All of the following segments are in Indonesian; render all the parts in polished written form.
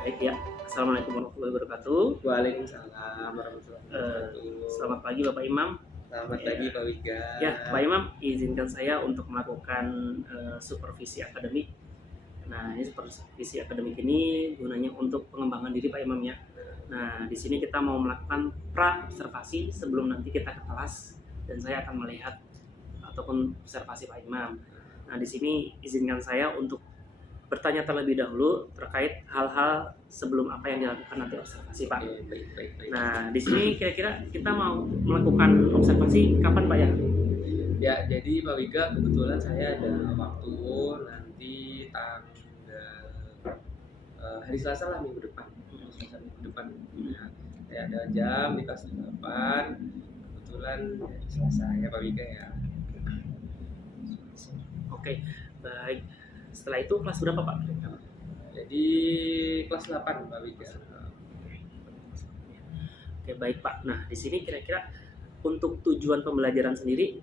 Baik ya, Assalamualaikum warahmatullahi wabarakatuh. Waalaikumsalam warahmatullahi wabarakatuh. Selamat pagi Bapak Imam. Selamat pagi Pak Wiga. Ya, Pak Imam, izinkan saya untuk melakukan supervisi akademik. Nah, ini supervisi akademik ini gunanya untuk pengembangan diri Pak Imam ya. Nah, di sini kita mau melakukan pra observasi sebelum nanti kita ke kelas dan saya akan melihat ataupun observasi Pak Imam. Nah, di sini izinkan saya untuk bertanya terlebih dahulu terkait hal-hal sebelum apa yang dilakukan nanti observasi Pak. Baik. Nah, di sini kira-kira kita mau melakukan observasi kapan Pak ya? Ya, jadi Pak Wiga kebetulan saya ada waktu nanti tanggal hari Selasa lah minggu depan. Ya, saya ada jam di kelas 8. Kebetulan hari Selasa ya Pak Wiga ya. Oke, baik. Setelah itu kelas berapa Pak? Jadi kelas 8 Pak Wiga. Oke, baik Pak. Nah, di sini kira-kira untuk tujuan pembelajaran sendiri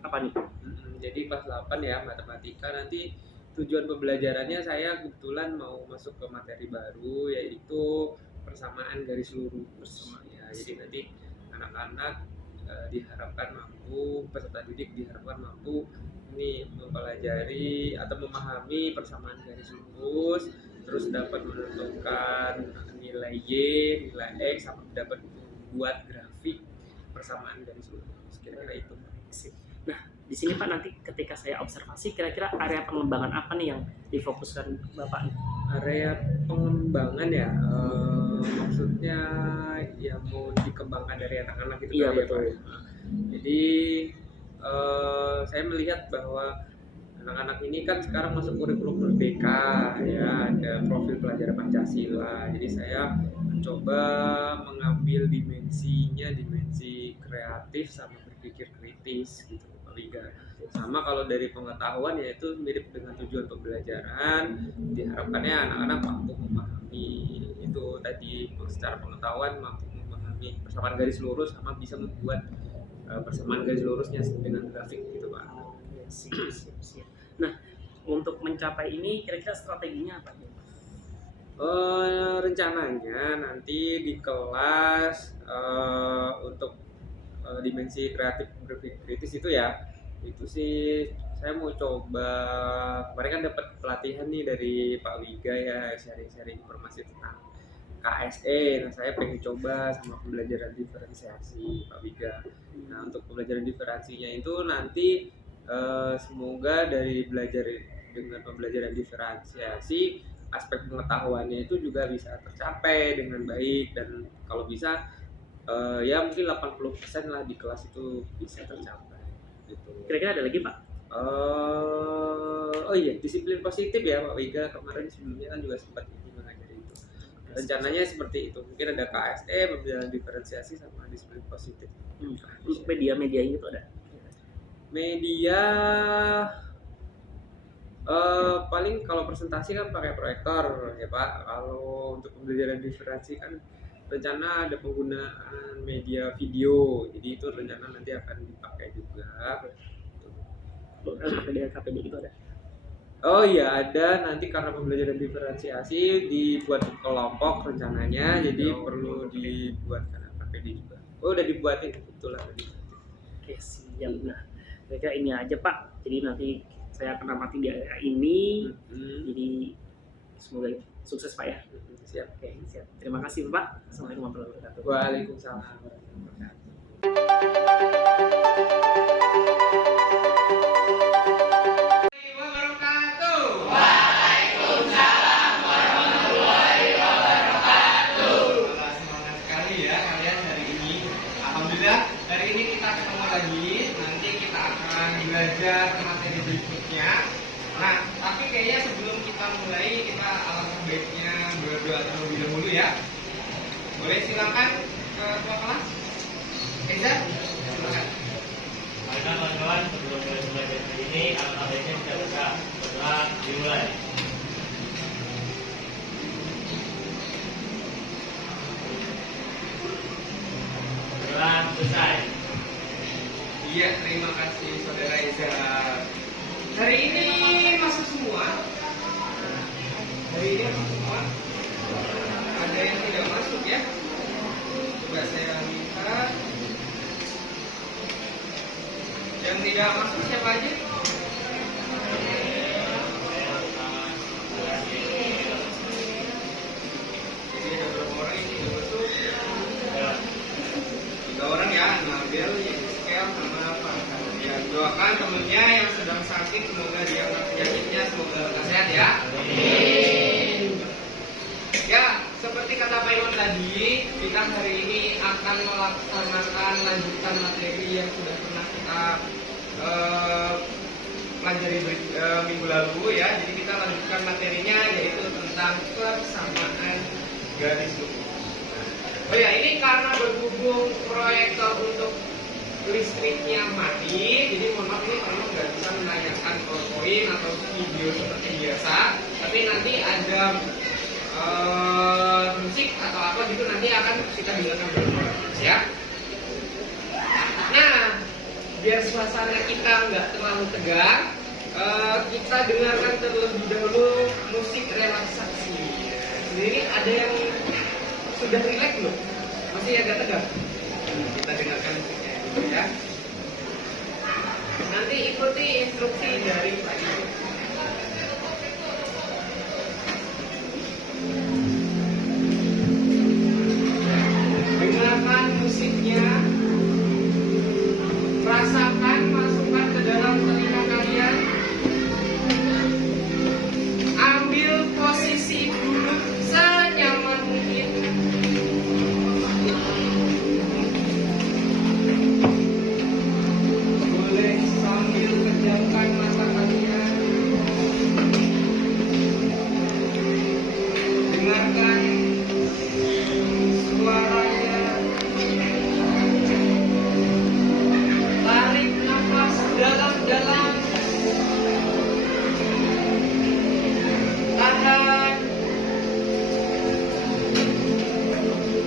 apa nih Pak? Jadi kelas 8 ya matematika, nanti tujuan pembelajarannya saya kebetulan mau masuk ke materi baru yaitu persamaan garis lurus ya. Jadi nanti anak-anak diharapkan mampu, peserta didik diharapkan mampu ini mempelajari atau memahami persamaan garis lurus, terus dapat menentukan nilai Y, nilai X, sama dapat membuat grafik persamaan garis lurus. Kira-kira itu. Nah, di sini Pak nanti ketika saya observasi kira-kira area pengembangan apa nih yang difokuskan Bapak? Area pengembangan ya, maksudnya yang mau dikembangkan dari anak-anak gitu. Iya, kan, betul. Ya, Pak? Jadi saya melihat bahwa anak-anak ini kan sekarang masuk kurikulum merdeka ya, ada profil pelajar Pancasila. Jadi saya mencoba mengambil dimensi kreatif sama berpikir kritis gitu Pak Wiga. Sama kalau dari pengetahuan yaitu mirip dengan tujuan pembelajaran, diharapkannya anak-anak mampu memahami itu tadi, secara pengetahuan mampu memahami persamaan garis lurus sama bisa membuat persamaan garis lurusnya dengan grafik gitu Pak. Siap. Nah, untuk mencapai ini kira-kira strateginya apa? Rencananya nanti di kelas untuk dimensi kreatif berpikir kritis itu ya, itu sih saya mau coba. Kemarin kan dapat pelatihan nih dari Pak Wiga ya, sharing informasi tentang KSE. Nah, saya pengen coba sama pembelajaran diferensiasi Pak Wiga. Nah, untuk pembelajaran diferensiasinya itu nanti semoga dari belajar dengan pembelajaran diferensiasi aspek pengetahuannya itu juga bisa tercapai dengan baik, dan kalau bisa ya mungkin 80% lah di kelas itu bisa tercapai gitu. Kira-kira ada lagi Pak? Oh iya, disiplin positif ya Pak Wiga, kemarin sebelumnya kan juga sempat mengajari itu. Rencananya seperti itu, mungkin ada KSE, pembelajaran diferensiasi sama disiplin positif. Untuk media itu ada? Media paling kalau presentasi kan pakai proyektor ya Pak. Kalau untuk pembelajaran diferensi kan rencana ada penggunaan media video, jadi itu rencana nanti akan dipakai juga. KPD itu ada? Oh iya ada, nanti karena pembelajaran diferensiasi dibuat kelompok rencananya, jadi perlu dibuatkan KPD juga. Oh udah dibuatin kebetulan tadi. Oke, siap. Nah, kira-kira ini aja Pak. Jadi nanti saya akan amati di area ini. Jadi semoga sukses Pak ya. Siap. Oke, siap. Terima kasih Pak. Assalamualaikum warahmatullahi wabarakatuh. Waalaikumsalam warahmatullahi wabarakatuh. Hari ini kita ketemu lagi, nanti kita akan belajar materi berikutnya. Nah, tapi kayaknya sebelum kita mulai, kita alangkah baiknya berdoa terlebih dahulu ya. Boleh silakan ke ketua kelas. Eza, silakan. Maka kawan-kawan, sebelum belajar hari ini, alangkah baiknya kita berdoa dimulai. Selesai. Iya, terima kasih Saudara Eza. Hari ini masuk semua. Hari ini masuk semua. ada yang tidak masuk ya. Coba saya lihat. Yang tidak masuk siapa aja? Jadi ada berapa orang ini tidak masuk? 3 orang ya, Nabil, Yeskel, sama apa? Ya, doakan temennya yang sedang sakit, semoga dia nggak penyakitnya, semoga sehat ya. Ya, seperti kata Pak Iwan tadi, kita hari ini akan melaksanakan lanjutan materi yang sudah pernah kita pelajari minggu lalu ya. Jadi kita lanjutkan materinya yaitu tentang persamaan garis lubang. Oh ya, ini karena berhubung proyektor untuk listriknya mati, jadi mohon maaf ini kalau nggak bisa menayangkan PowerPoint atau video seperti biasa. Tapi nanti ada musik atau apa gitu nanti akan kita dengarkan bersama ya. Nah, biar suasana kita nggak terlalu tegang, kita dengarkan terlebih dahulu musik relaksasi. Jadi ada yang sudah rileks belum? Masih agak tegang? Kita dengarkan musiknya dulu ya. Nanti ikuti instruksi dari Pak Ibu. Dengarkan musiknya, rasakan, masukkan ke dalam telinga kalian. Ambil posisi duduk senyaman mungkin. Boleh sambil pejamkan mata kalian. Dengarkan suaranya. Tarik nafas dalam-dalam. Tahan.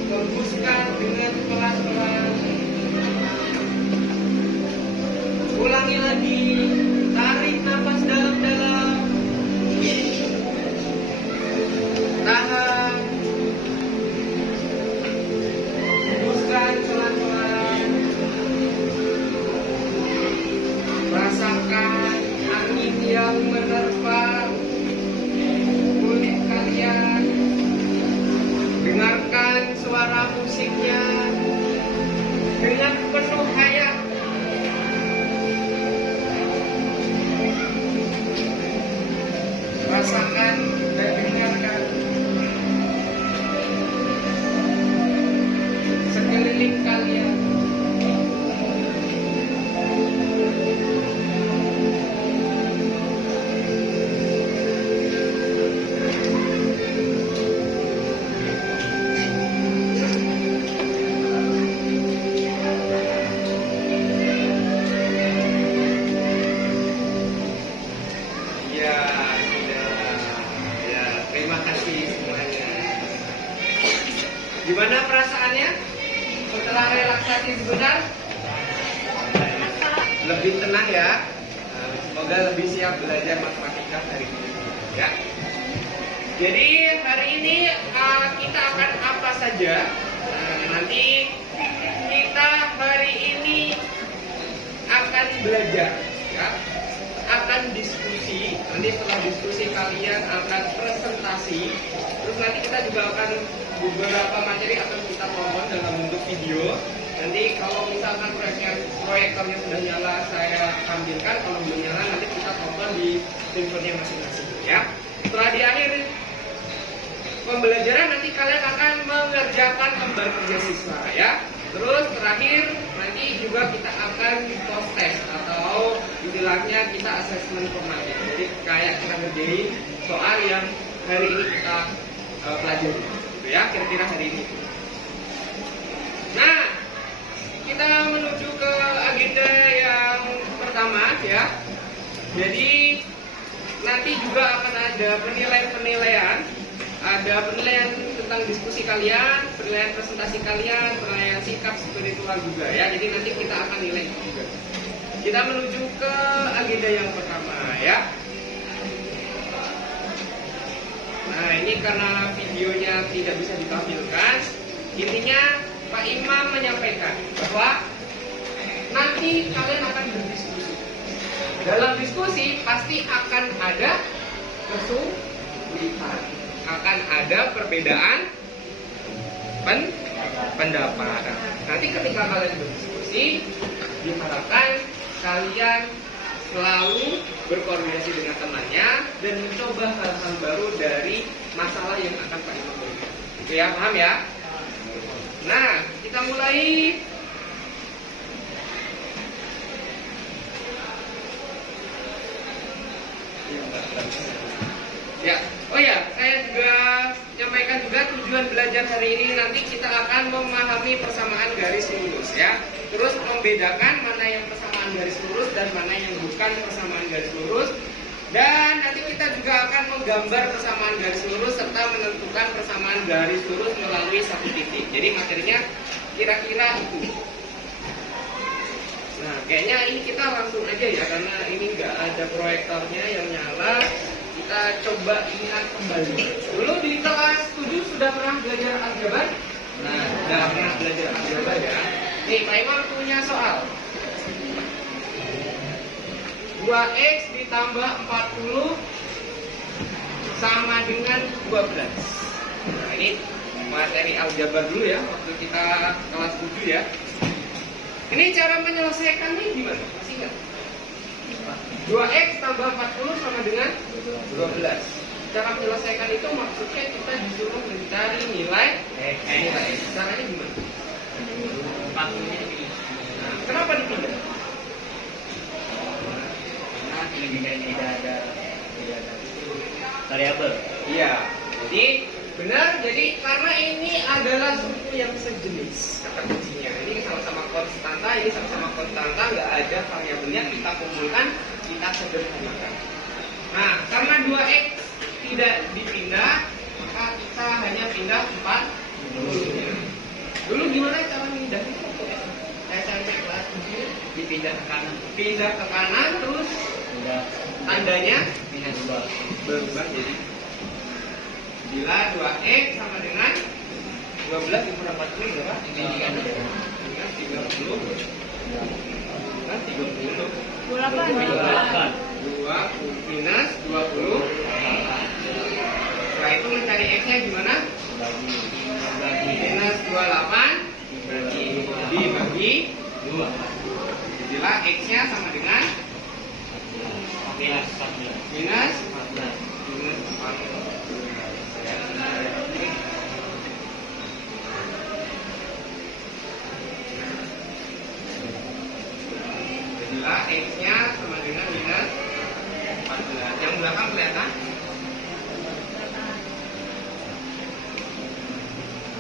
Hembuskan dengan pelan-pelan. Ulangi lagi. Tarik nafas dalam-dalam. Tahan. Hembuskan pelan-pelan. Rasakan angin yang menerpa kulit kalian. Dengarkan suara musiknya dengan penuh hayat. Rasakan dan dengarkan sekeliling kalian. Ya, sudah. Ya, terima kasih semuanya. Gimana perasaannya setelah relaksasi sebentar? Lebih tenang ya. Semoga lebih siap belajar matematika hari ini. Ya. Jadi hari ini kita akan apa saja? Nanti kita hari ini akan belajar, ya. Akan diskusi. Nanti setelah diskusi kalian akan presentasi. Terus nanti kita juga akan beberapa materi akan kita tonton dalam bentuk video. Nanti kalau misalkan proyektornya sudah nyala saya tampilkan, kalau belum nyala nanti kita tonton di handphonenya masing-masing ya. Setelah di akhir pembelajaran nanti kalian akan mengerjakan kembali kerja siswa ya. Terus terakhir nanti juga kita akan post test atau istilahnya kita asesmen formatif. Jadi kayak kita ngerjain soal yang hari ini kita pelajari gitu ya, kira-kira hari ini. Nah, kita menuju ke agenda yang pertama ya. Jadi nanti juga akan ada penilaian-penilaian. Ada penilaian tentang diskusi kalian, penilaian presentasi kalian, penilaian sikap spiritual juga ya. Jadi nanti kita akan nilai itu juga. Kita menuju ke agenda yang pertama ya. Nah, ini karena videonya tidak bisa ditampilkan, intinya Pak Imam menyampaikan bahwa nanti kalian akan berdiskusi. Dalam diskusi pasti akan ada kesulitan, akan ada perbedaan pendapat. Nanti ketika kalian berdiskusi, diharapkan kalian selalu berkoordinasi dengan temannya dan mencoba hal-hal baru dari masalah yang akan Pak Imam berikan. Itu ya, paham ya? Nah, kita mulai. Ya, oh ya, saya juga menyampaikan juga tujuan belajar hari ini nanti kita akan memahami persamaan garis lurus ya. Terus membedakan mana yang persamaan garis lurus dan mana yang bukan persamaan garis lurus. Dan nanti kita juga akan menggambar persamaan garis lurus serta menentukan persamaan garis lurus melalui satu titik. Jadi materinya kira-kira itu. Nah, kayaknya ini kita langsung aja ya karena ini nggak ada proyektornya yang nyala. Kita coba ingat kembali. Dulu di kelas 7 sudah pernah belajar aljabar? Nah, sudah pernah belajar aljabar ya. Nih, Pak Imam punya soal. 2x ditambah 40 sama dengan 12. Nah, ini materi aljabar dulu ya, waktu kita kelas 7 ya. Ini cara menyelesaikannya gimana? Masih ingat? 2x tambah 40 sama dengan 12. Cara menyelesaikan itu maksudnya kita disuruh mencari nilai x. Caranya gimana? 40-nya dipilih. Nah, kenapa dipindah? Karena pilihannya tidak ada variabel. Iya. Jadi benar. Jadi karena ini adalah suku yang sejenis kata kuncinya. Ini sama-sama konstanta, ini sama-sama konstanta, nggak ada variabelnya. Kita kumpulkan, kita sederhanakan. Nah, karena 2x tidak dipindah, maka kita hanya pindah 40-nya. Dulu gimana cara pindah itu? SMP kelas 7 dipindah ke kanan. Pindah ke kanan terus tandanya minus 2 berubah jadi bila 2x sama dengan 12 dikurang 40 berapa? Minus 30 minus 30 28. 2 minus 20. Setelah itu mencari x-nya gimana? Minus 28 dibagi 2. Jadilah x-nya sama dengan minus 14. Minus 14. Jadilah x-nya sama dengan minus 14. Yang belakang kelihatan?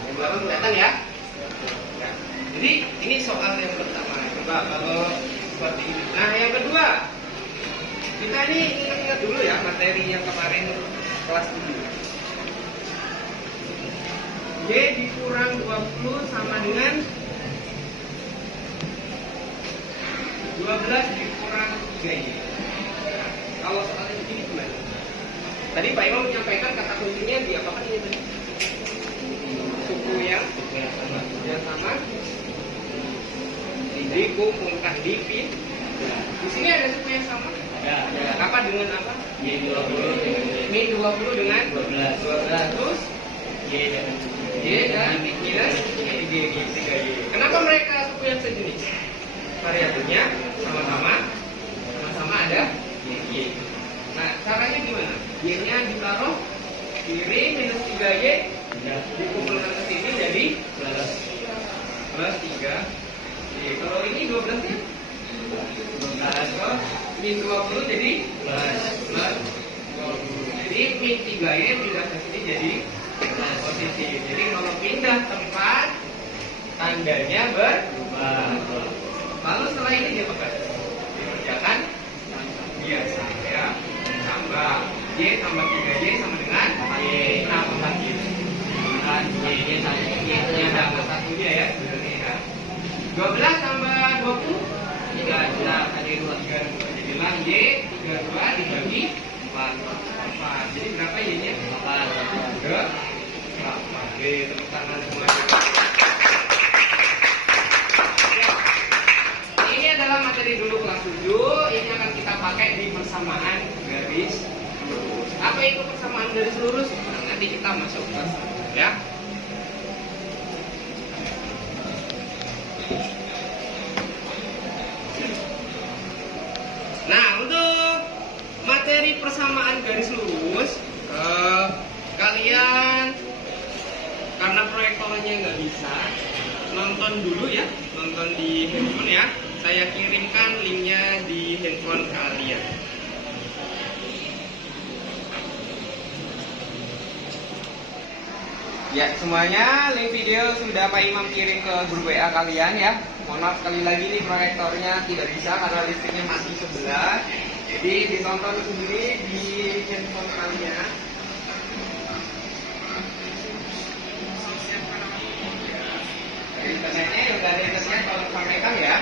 Yang belakang kelihatan ya? Ya. Jadi ini soal yang pertama. Coba kalau seperti ini. Nah, yang kedua, kita ini ingat-ingat dulu ya materi yang kemarin kelas 7. Y dikurang 20 sama dengan 12 dikurang 3Y. Nah, kalau soalnya begini gimana? Tadi Pak Imam menyampaikan kata kuncinya di apa kan ini tadi? Suku yang sama dikumpulkan dipin. Di sini ada suku yang sama? Ada. Apa dengan apa? Y 20 dengan Y 20 dengan 12. Terus Y dan minus 3Y. Kenapa mereka suku yang sejenis? Variabelnya sama-sama ada Y. Nah, caranya gimana? Y-nya ditaruh kiri minus 3Y dikumpulkan ke sini jadi plus 3. Kalau ini 12 nya 12. Min 20 jadi plus 20. Jadi min 3Y pindah ke sini jadi positif. Jadi kalau pindah tempat tandanya berubah. Lalu setelah ini dia pakai dikerjakan biasa ya. Tambah Y tambah 3Y sama dengan Y. Kenapa lagi? Kan Y-nya sama Y-nya tambah satunya ya sebenarnya ya. 12 tambah 20 3 ada 2. Jadilah Y 32 dibagi 4. 8. Jadi berapa Y-nya? 8. Ke 8. Oke, tepuk tangan semuanya. Ini adalah materi dulu kelas 7. Ini akan kita pakai di persamaan garis lurus. Apa itu persamaan garis lurus? Nah, nanti kita masuk kelas 1 ya. Nah, untuk materi persamaan garis lurus, kalian karena proyektornya nggak bisa, nonton dulu ya, nonton di handphone ya. Saya kirimkan linknya di handphone kalian. Ya, semuanya link video sudah Pak Imam kirim ke grup WA kalian ya. Mohon maaf sekali lagi nih proyektornya tidak bisa karena listriknya mati sebelah. Jadi ditonton sendiri di handphone kalian. Internetnya yang nggak ada internet tolong sampaikan ya.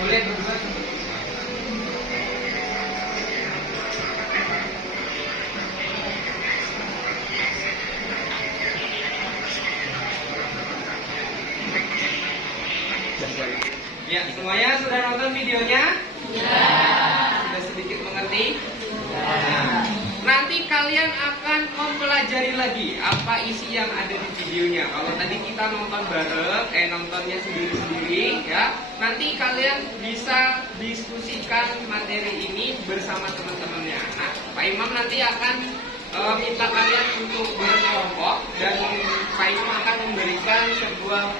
Boleh berdua. Ya, semuanya sudah nonton videonya? Ya. Sudah sedikit mengerti? Ya. Nanti kalian akan mempelajari lagi apa isi yang ada di videonya. Kalau tadi kita nonton bareng, nontonnya sendiri-sendiri ya. Nanti kalian bisa diskusikan materi ini bersama teman-temannya. Nah, Pak Imam nanti akan minta kalian untuk berkelompok dan Pak Imam akan memberikan sebuah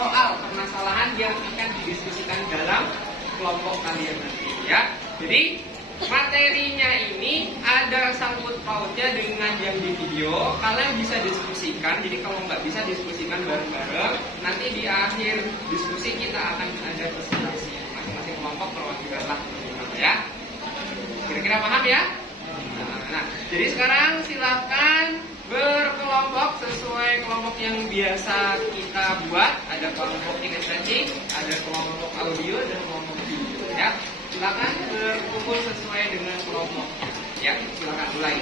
soal permasalahan yang akan didiskusikan dalam kelompok kalian nanti ya. Jadi materinya ini ada sangkut pautnya dengan yang di video. Kalian bisa diskusikan. Jadi kalau nggak bisa diskusikan bareng-bareng, nanti di akhir diskusi kita akan ada presentasi masing-masing kelompok perwakilan ya. Kira-kira paham ya? Nah, jadi sekarang silakan berkelompok sesuai kelompok yang biasa kita buat. Ada kelompok kinestetik, ada kelompok audio, dan kelompok video ya. Silakan berkumpul sesuai dengan kelompok. Ya, silakan mulai.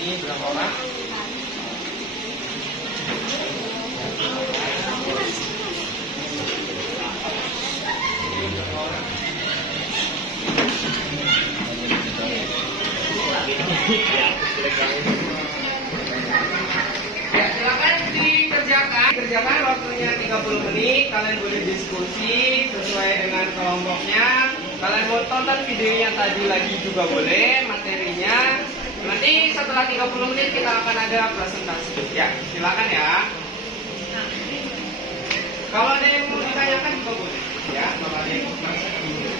Ini berapa orang? Ya, silakan dikerjakan waktunya 30 menit. Kalian boleh diskusi sesuai dengan kelompoknya. Kalian mau tonton videonya tadi lagi juga boleh, materinya. Nanti setelah 30 menit kita akan ada presentasi. Ya, silakan ya. Kalau ada yang mau ditanyakan juga boleh. Ya, kalau ada yang mau ditanyakan boleh.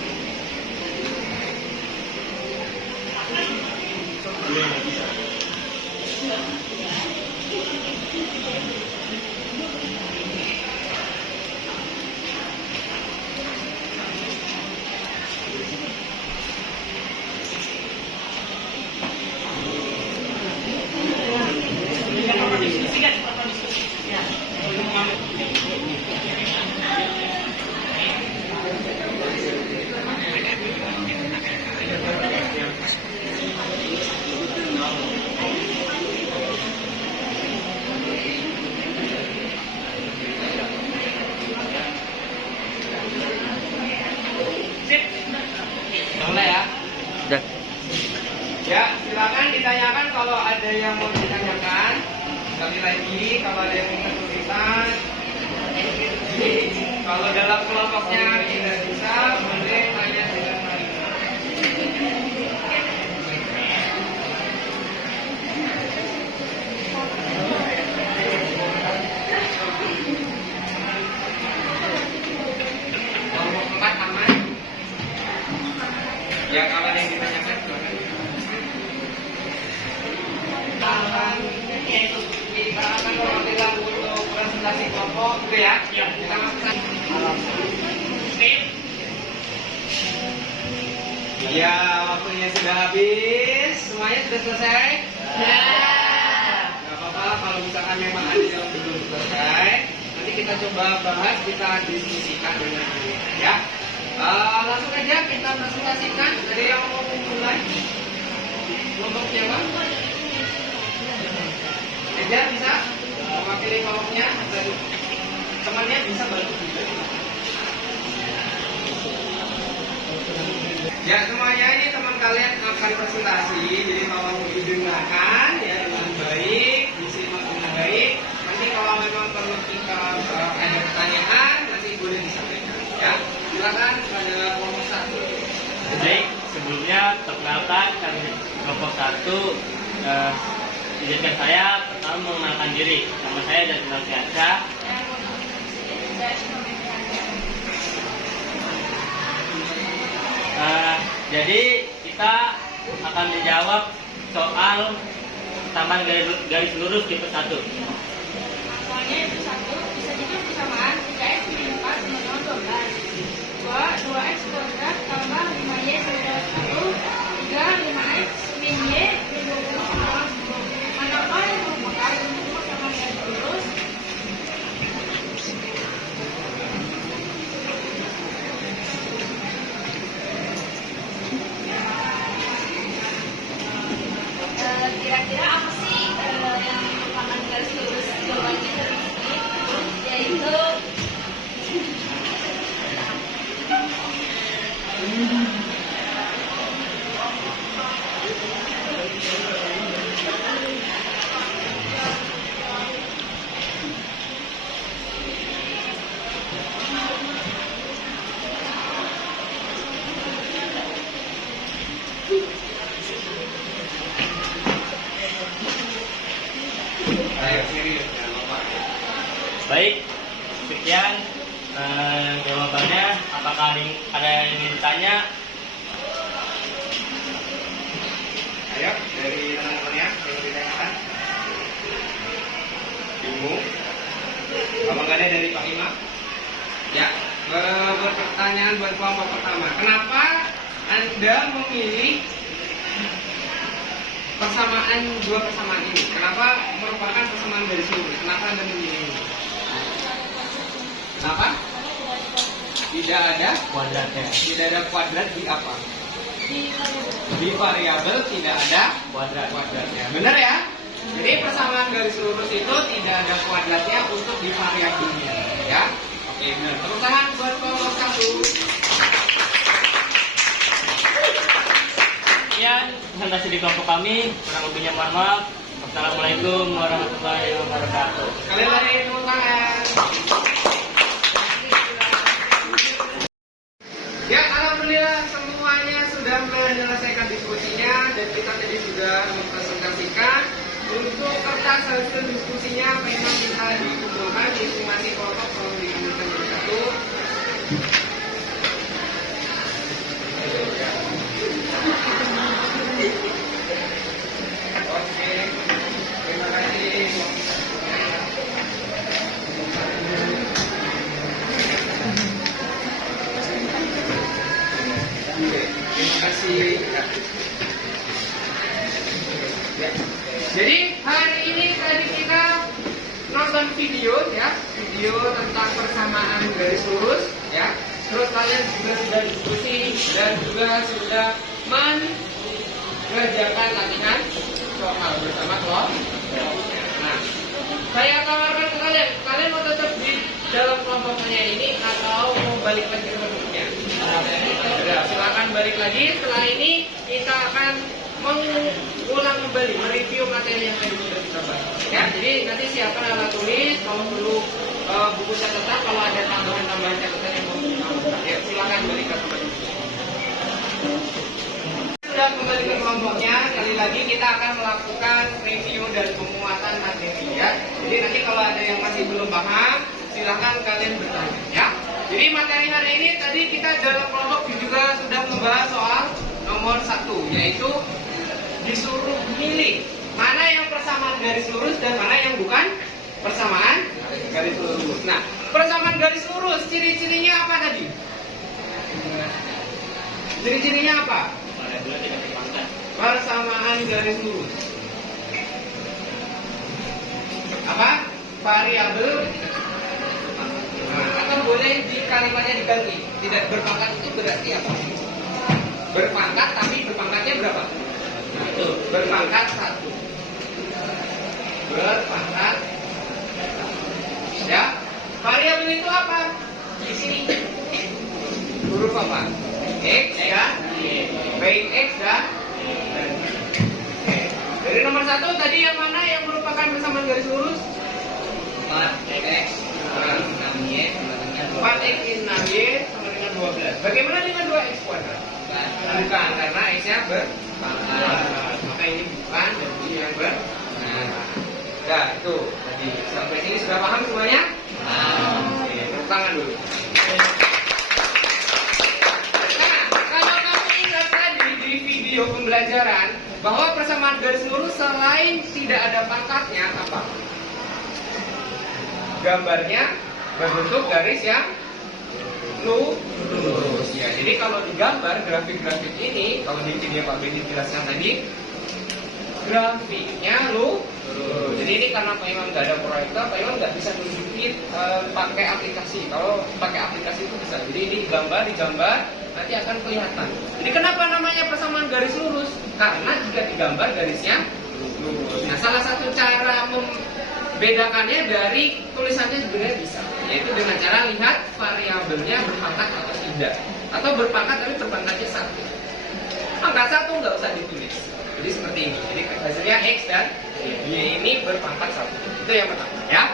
Mulai ya. Ya, silakan ditanyakan kalau ada yang mau ditanyakan. Sekali lagi, kalau ada yang mau kesulitan, kalau dalam kelompoknya tidak bisa, boleh Ya, kalau ada yang ditanyakan silakan. Kita akan melakukan untuk presentasi kelompok gitu ya. Iya. Kita lakukan. Ya, waktunya sudah habis. Semuanya sudah selesai? Ya. Gak apa-apa kalau misalkan memang ada yang belum selesai. Nanti kita coba bahas, kita diskusikan dengan ini ya. Langsung aja kita presentasikan. Ada yang mau mulai? Kelompoknya bang? Eja bisa mewakili kelompoknya dan temannya bisa bantu juga. Ya semuanya ini teman kalian akan presentasi, jadi tolong didengarkan ya dengan baik, disimak dengan baik. Nanti kalau memang perlu kita ada pertanyaan, nanti boleh disampaikan ya. Silakan pada kelompok 1. Baik, sebelumnya perkenalkan kami kelompok 1. Izinkan saya pertama mengenalkan diri. Nama saya Daniel Fiansyah. Jadi kita akan menjawab soal tambahan garis lurus tipe 1. Soalnya itu 1 bisa juga persamaan 3x min 4 sama 12. 2x kuadrat tambah 5y sama 1. 3 5x min y min 20 sama 10. Manakah yang merupakan untuk persamaan garis lurus? Kira-kira apa sih yang merupakan garis lurus jawabannya dari sini, yaitu Ayo serius jangan lupa. Baik, sekian jawabannya. Apakah ada yang ingin ditanya? Ayo dari teman-temannya yang ditanyakan. Bingung? Apa nggak ada dari Pak Imam? Ya, pertanyaan buat kelompok pertama. Kenapa Anda memilih persamaan dua persamaan ini? Kenapa merupakan persamaan garis lurus? Kenapa Anda memilih ini? Kenapa? Tidak ada Kuadratnya. tidak ada kuadrat di apa? Di variabel tidak ada kuadratnya. Benar ya? Jadi persamaan garis lurus itu tidak ada kuadratnya untuk di variabelnya, ya. Oke, benar. Tepuk tangan buat kelompok 1. Sekian presentasi di kelompok kami. Kurang lebihnya mohon maaf. Wassalamualaikum warahmatullahi wabarakatuh. Sekali lagi tepuk tangan. Ya, alhamdulillah semuanya sudah menyelesaikan diskusinya dan kita tadi sudah mempresentasikan untuk kertas hasil diskusinya. Memang kita dikumpulkan di masing-masing kelompok kalau dikumpulkan jadi satu. Oke, terima kasih. Terima kasih. Ya. Jadi hari ini tadi kita nonton video ya, video tentang persamaan garis lurus ya. Terus kalian juga sudah diskusi dan juga sudah mengerjakan latihan soal bersama kelompok. Nah, saya tawarkan ke kalian, kalian mau tetap di dalam kelompoknya ini atau mau balik lagi ke kelompoknya? Sudah, silakan balik lagi. Setelah ini kita akan mengulang kembali, mereview materi yang tadi sudah kita bahas. Ya, jadi nanti siapkan alat tulis, kalau perlu buku catatan, kalau ada tambahan-tambahan catatan yang mau ditambahkan, ya silakan balik ke teman-teman. Sudah kembali ke kelompoknya, sekali lagi kita akan melakukan review dan penguatan materi ya. Jadi nanti kalau ada yang masih belum paham, silakan kalian bertanya ya. Jadi materi hari ini tadi kita dalam kelompok juga sudah membahas soal nomor nomor 1, yaitu disuruh milih mana yang persamaan garis lurus dan mana yang bukan persamaan garis lurus. Nah, persamaan garis lurus ciri-cirinya apa tadi? Ciri-cirinya apa? Persamaan garis lurus. Apa? Variabel. Nah, atau boleh di kalimatnya diganti. Tidak berpangkat itu berarti apa? Berpangkat tapi berpangkatnya berapa? Berpangkat 1. Berpangkat. Ya. Variabel itu apa? Di sini. Huruf apa? X ya. Baik X dan oke. Dari nomor 1 tadi yang mana yang merupakan persamaan garis lurus? 4x 6y sama dengan 12. Bagaimana dengan 2x kuadrat? Bukan, karena x-nya berpangkat. Maka ini bukan dan ini yang berpangkat. Nah, itu tadi. Sampai sini sudah paham semuanya? Oke, tepuk tangan dulu. Video pembelajaran bahwa persamaan garis lurus selain tidak ada pangkatnya apa? Gambarnya berbentuk garis yang lurus. Ya, jadi kalau digambar grafik-grafik ini, kalau di video Pak Beni jelaskan tadi, grafiknya lurus. Jadi ini karena Pak Imam nggak ada proyektor, Pak Imam nggak bisa tunjukin pakai aplikasi. Kalau pakai aplikasi itu bisa. Jadi ini digambar, nanti akan kelihatan. Jadi kenapa namanya persamaan garis lurus? Karena jika digambar garisnya lurus. Nah, salah satu cara membedakannya dari tulisannya sebenarnya bisa, yaitu dengan cara lihat variabelnya berpangkat atau tidak, atau berpangkat tapi berpangkatnya 1. Angka 1 nggak usah ditulis. Jadi seperti ini. Jadi hasilnya X dan Y ini berpangkat 1. Itu yang pertama ya.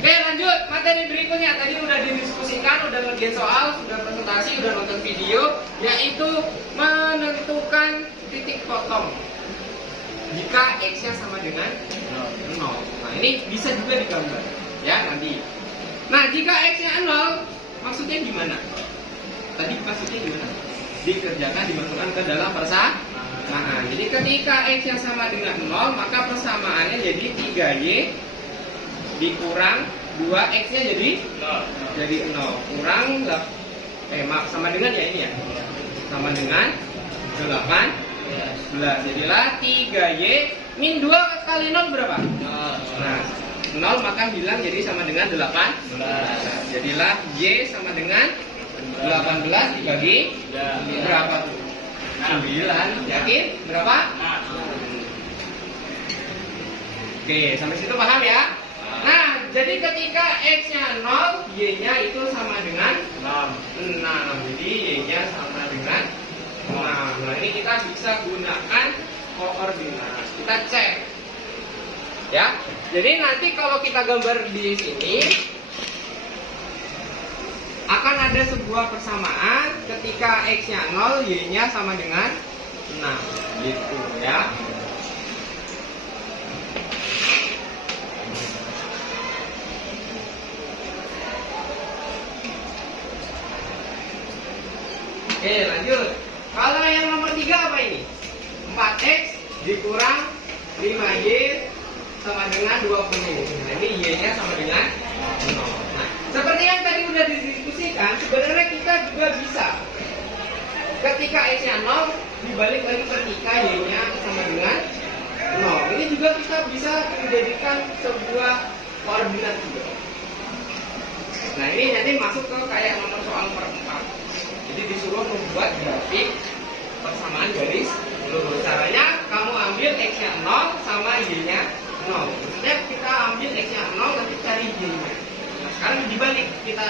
Oke, lanjut materi berikutnya. Tadi udah didiskusikan, udah ngerjain soal, sudah presentasi, udah nonton video, yaitu menentukan titik potong jika x-nya sama dengan 0. Nah, ini bisa juga digambar ya nanti. Nah, jika x-nya 0, maksudnya gimana? Tadi maksudnya gimana? Dikerjakan, dimasukkan ke dalam persamaan. Jadi ketika x-nya sama dengan 0, maka persamaannya jadi 3y dikurang 2x-nya jadi 0 kurang sama dengan ya ini ya, sama dengan 18. Jadilah 3y min 2 kali 0 berapa? Nah, 0 maka hilang jadi sama dengan 18. Jadilah y sama dengan 18 dibagi berapa tuh? 9. Yakin? Berapa? Oke, sampai situ paham ya? Nah, jadi ketika x-nya 0, y-nya itu sama dengan 6. Jadi y-nya sama dengan 6. Nah, ini kita bisa gunakan koordinat. Kita cek. Ya. Jadi nanti kalau kita gambar di sini akan ada sebuah persamaan ketika x-nya 0, y-nya sama dengan 6. Gitu ya. Oke, lanjut. Kalau yang nomor 3 apa ini? 4x dikurang 5y sama dengan 20. Nah, ini y-nya sama dengan 0. Nah, seperti yang tadi udah didiskusikan, sebenarnya kita juga bisa. Ketika x-nya 0, dibalik lagi ketika y-nya sama dengan 0. Ini juga kita bisa menjadikan sebuah koordinat juga. Nah, ini nanti masuk ke kayak nomor soal nomor 4. Jadi disuruh membuat grafik persamaan garis lurus. Caranya kamu ambil x-nya 0 sama y-nya 0. Maksudnya kita ambil x-nya 0 nanti cari y-nya. Nah, sekarang dibalik kita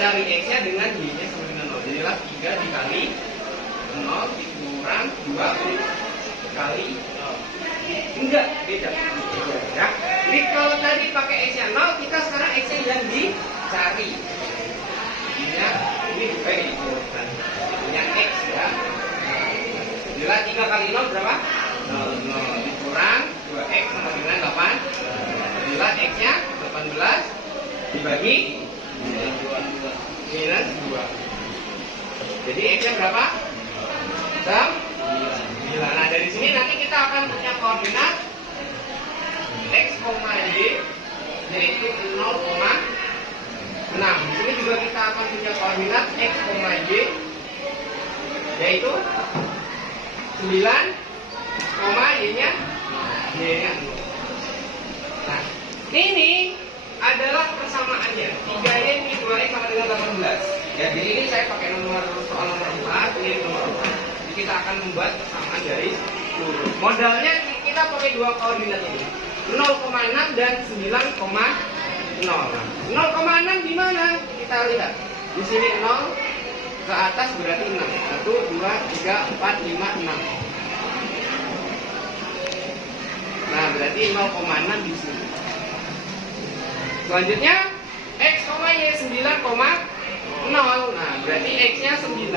cari x-nya dengan y-nya sama dengan 0. Jadilah 3 dikali 0 dikurang 2 dikali 0. Enggak, beda. Ya. Jadi kalau tadi pakai x-nya 0, kita sekarang x-nya yang dicari. Ini bukan dikurangkan. Ini x ya. Bila 3 kali 0 berapa? 0 dikurang 2x sama dengan 8. Bila x-nya 18 dibagi minus 2. Jadi x-nya berapa? 9. Nah, dari sini nanti kita akan punya koordinat X, Y, yaitu 0,6. Di sini juga kita akan punya koordinat X, Y, yaitu 9, Y-nya 0. Nah, ini adalah persamaannya 3Y min 2X sama dengan 18. Ya, jadi ini saya pakai soal nomor 4, ini nomor 4. Jadi kita akan membuat persamaan garis lurus. Modalnya kita pakai dua koordinat ini, 0,6 dan 9,0. 0,6 di mana? Kita lihat. Di sini 0 ke atas berarti 6. 1, 2, 3, 4, 5, 6. Nah, berarti 0,6 di sini. Selanjutnya X, Y 9,0. Nah, berarti X-nya 9.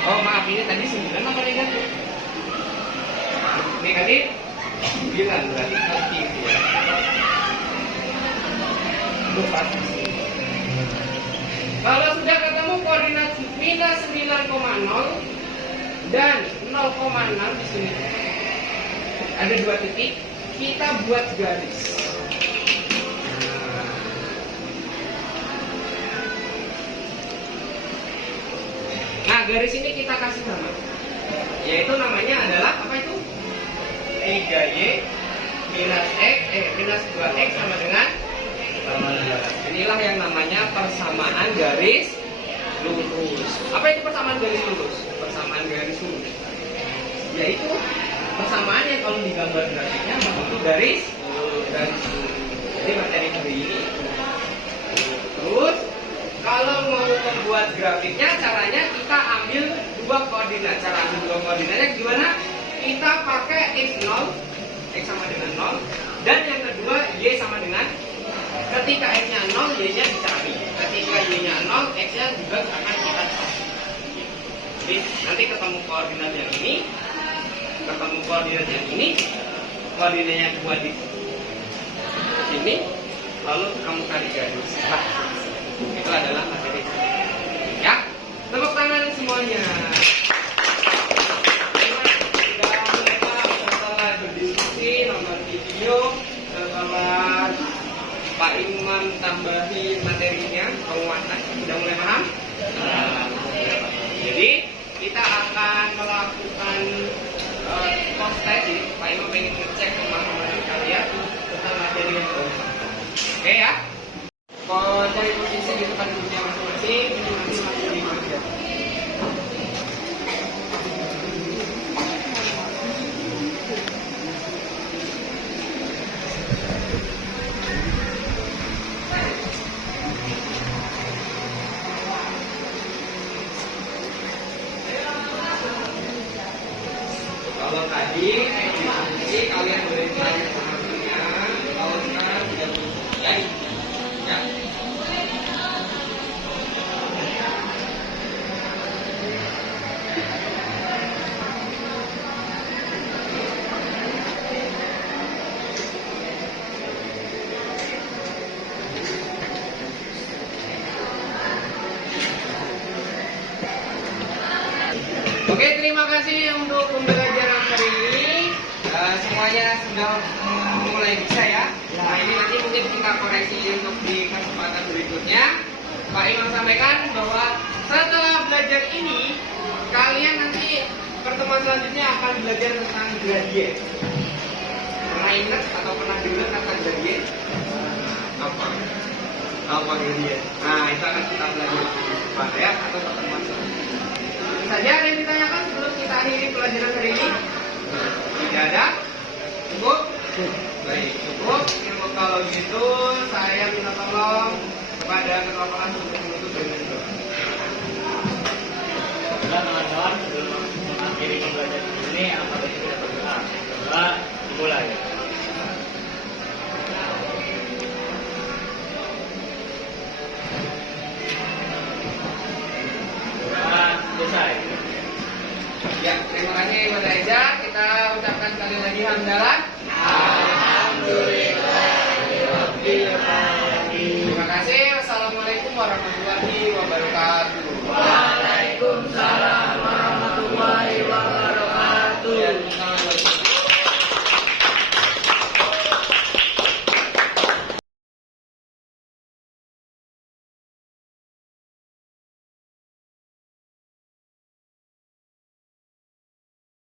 Oh, maaf, ini tadi 9 apa negatif? Negatif 9, berarti positif ya. Kalau sudah ketemu koordinat minus 9,0 dan 0,6 di sini ada dua titik, kita buat garis. Nah, garis ini kita kasih nama, yaitu namanya adalah apa itu? 3Y minus X minus 2X sama dengan 18. Inilah yang namanya persamaan garis lurus. Apa itu persamaan garis lurus? Persamaan garis lurus yaitu persamaan yang kalau digambar grafiknya bentuk garis lurus. Jadi materi hari ini. Terus kalau mau membuat grafiknya, caranya kita ambil dua koordinat. Cara ambil dua koordinatnya gimana? Kita pakai x0, x sama dengan 0, dan yang kedua y sama dengan, ketika x-nya 0, y-nya dicari. Ketika y-nya 0, x-nya juga akan kita cari. Jadi nanti ketemu koordinat yang ini, ketemu koordinat yang ini, koordinatnya dua di sini, lalu kamu cari garis. Nah, itu adalah materi. Ya, tepuk tangan semuanya. Setelah berdiskusi, nonton video, setelah Pak Imam tambahin materinya, penguatan, sudah mulai paham? Jadi kita akan melakukan post test. Pak Imam pengen ngecek pemahaman kalian tentang materi yang baru. Oke ya? Kalau cari posisi di tempat duduknya masing-masing, ini nanti masih di kerja. Kalau tadi diskusi kalian boleh tanya pemahamannya, kalau sekarang tidak jadi. Ya. Oke, terima kasih untuk pembelajaran hari ini. Semuanya sudah mulai bisa ya. Nah, ini nanti mungkin kita koreksi untuk di kesempatan berikutnya. Pak Imam sampaikan bahwa setelah belajar ini, kalian nanti pertemuan selanjutnya akan belajar tentang gradien. Pernah ingat atau pernah dengar kata gradien? Apa? Apa gradien? Nah, itu akan kita belajar pada ya atau pertemuan selanjutnya. Saja ada yang ditanyakan sebelum kita akhiri pelajaran hari ini? Tidak ada? Cukup? Baik, cukup. Kalau gitu saya minta tolong kepada ketua kelas untuk menutup dengan doa. Nah, teman-teman, sebelum mengakhiri pembelajaran ini, apa yang kita berdoa? Doa dimulai. Doa selesai. Ya, terima kasih kepada Eza. Kita ucapkan sekali lagi hamdalah.